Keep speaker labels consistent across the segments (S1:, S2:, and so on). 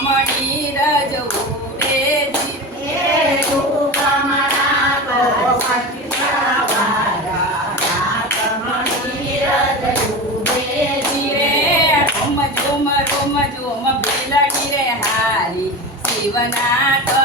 S1: કમણી રજવું રે હારી શિવના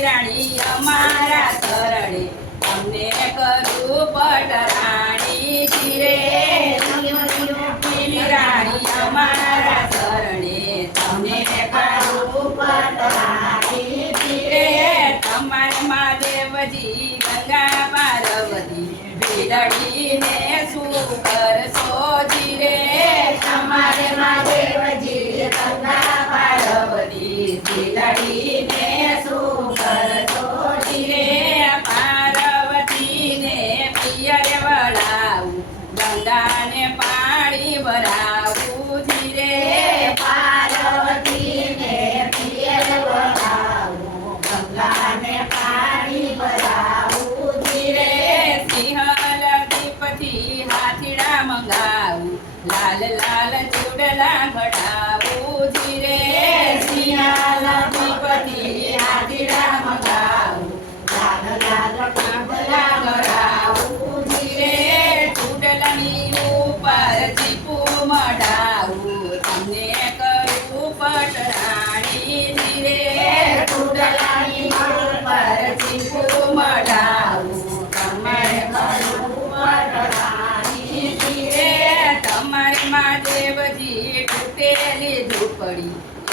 S1: રાણી અમારા ધરણી અમને કરું પટ ಹರಿ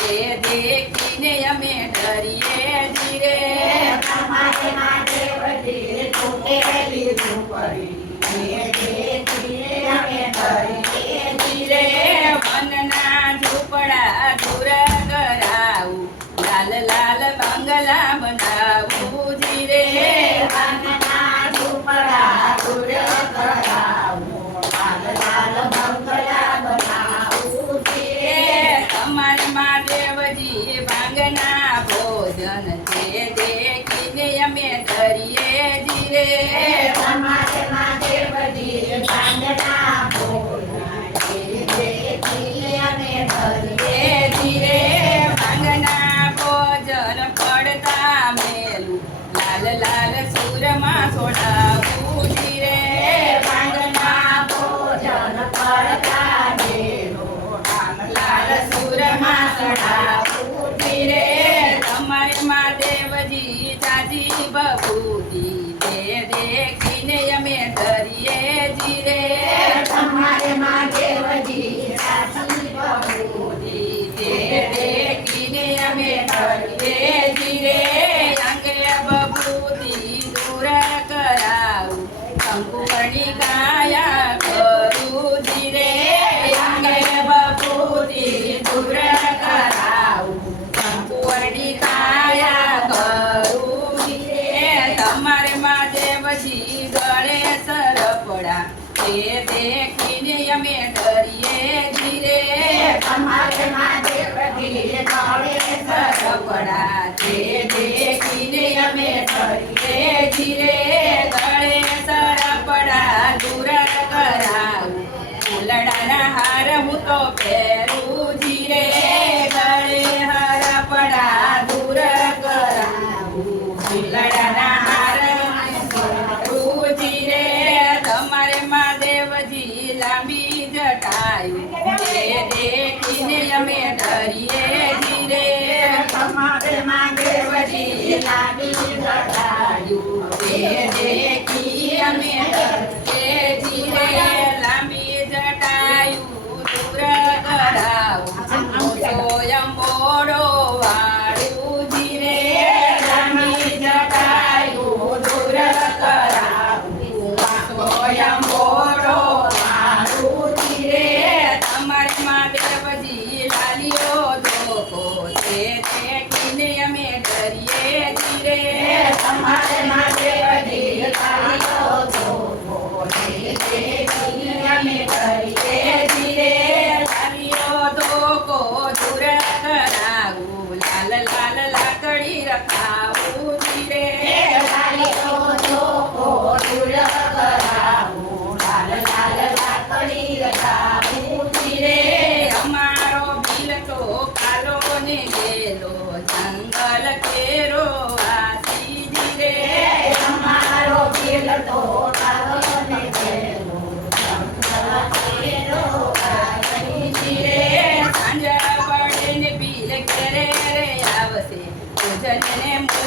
S1: માટે અમે ડરીએ ધીરે
S2: તમારે માટે વડીલ તૂટે લીધું
S1: કરાવું. લાલ લાલ બંગલા બના ಮಾಸಡ
S2: લાગી ઘટાયું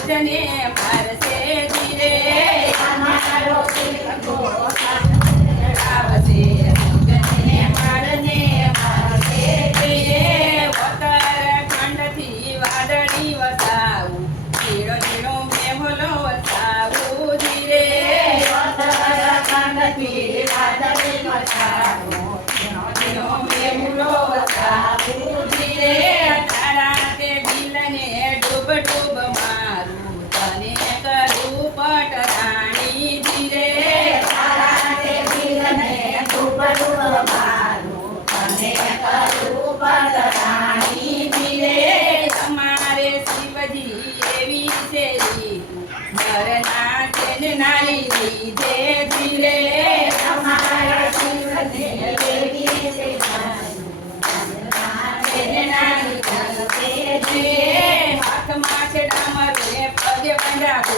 S1: 江林。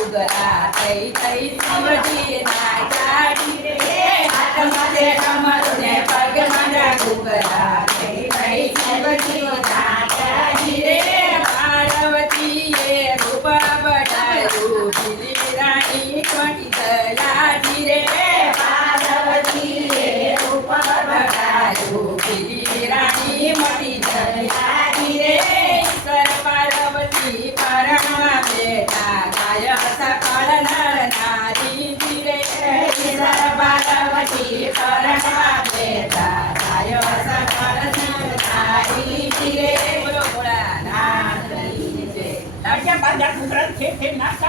S1: ઉગરા થઈ થઈ સમજી ના ગાડી રે હાથ માથે
S3: ठुकरात खेळ खेळ नाच